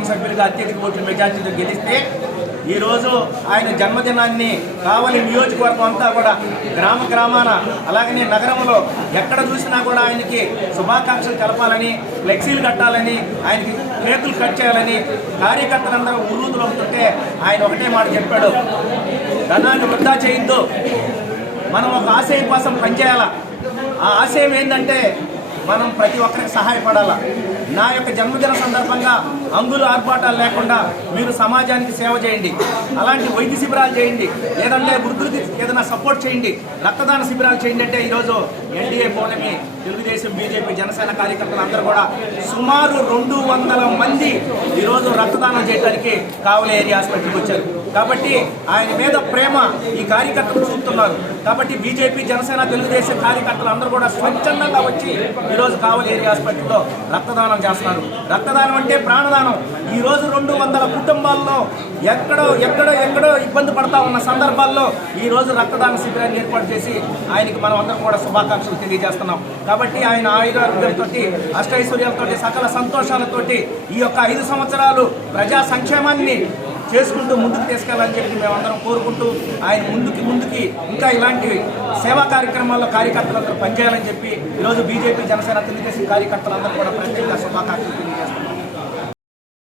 సభ్యులుగా అత్యధిక ఓట్ల మెజార్టీతో గెలిస్తే ఈరోజు ఆయన జన్మదినాన్ని కావలి నియోజకవర్గం అంతా కూడా గ్రామ గ్రామాన అలాగనే నగరంలో ఎక్కడ చూసినా కూడా ఆయనకి శుభాకాంక్షలు తెలపాలని ఫ్లెక్సీలు కట్టాలని ఆయనకి కేకులు కట్ చేయాలని కార్యకర్తలందరూ ఉరుదులు అవుతుంటే ఆయన ఒకటే మాట చెప్పాడు. ధనాన్ని వృధా చేయొద్దు. మనం ఒక ఆశయం కోసం పనిచేయాలా? ఆ ఆశయం ఏంటంటే మనం ప్రతి ఒక్కరికి సహాయపడాలా? నా యొక్క జన్మదిన సందర్భంగా అంగులు ఆర్భాటాలు లేకుండా మీరు సమాజానికి సేవ చేయండి. అలాంటి వైద్య శిబిరాలు చేయండి. లేదంటే వృద్ధులకి ఏదైనా సపోర్ట్ చేయండి. రక్తదాన శిబిరాలు చేయండి అంటే ఈరోజు ఎన్డీఏ కూటమి తెలుగుదేశం బీజేపీ జనసేన కార్యకర్తలు అందరూ కూడా సుమారు రెండు వందల మంది ఈరోజు రక్తదానం చేయడానికి కావలి ఏరియా హాస్పిటల్కి వచ్చారు. కాబట్టి ఆయన మీద ప్రేమ ఈ కార్యకర్తలు చూపుతున్నారు. కాబట్టి బీజేపీ జనసేన తెలుగుదేశం కార్యకర్తలు అందరూ కూడా స్వచ్ఛందంగా వచ్చి ఈరోజు కావలి ఏరియా హాస్పిటల్లో రక్తదానం చేస్తున్నారు రక్తదానం అంటే ప్రాణదానం. ఈ రోజు రెండు వందల కుటుంబాల్లో ఎక్కడో ఎక్కడో ఎక్కడో ఇబ్బంది పడతా ఉన్న సందర్భాల్లో ఈరోజు రక్తదాన శిబిరాన్ని ఏర్పాటు చేసి ఆయనకి మనం అందరం కూడా శుభాకాంక్షలు తెలియజేస్తున్నాం. కాబట్టి ఆయన ఆయురారోగ్యంతో అష్టైశ్వర్యాలతోటి సకల సంతోషాలతోటి ఈ యొక్క ఐదు సంవత్సరాలు ప్రజా సంక్షేమాన్ని చేసుకుంటూ ముందుకు తీసుకెళ్ళాలని చెప్పి మేమందరం కోరుకుంటూ ఆయన ముందుకి ముందుకి ఇంకా ఇలాంటి సేవా కార్యక్రమాల్లో కార్యకర్తలందరూ పనిచేయాలని చెప్పి ఈరోజు బీజేపీ జనసేన తెలుగుదేశం కార్యకర్తలందరూ కూడా ప్రత్యేకంగా శుభాకాంక్షలు తెలియజేస్తున్నాం.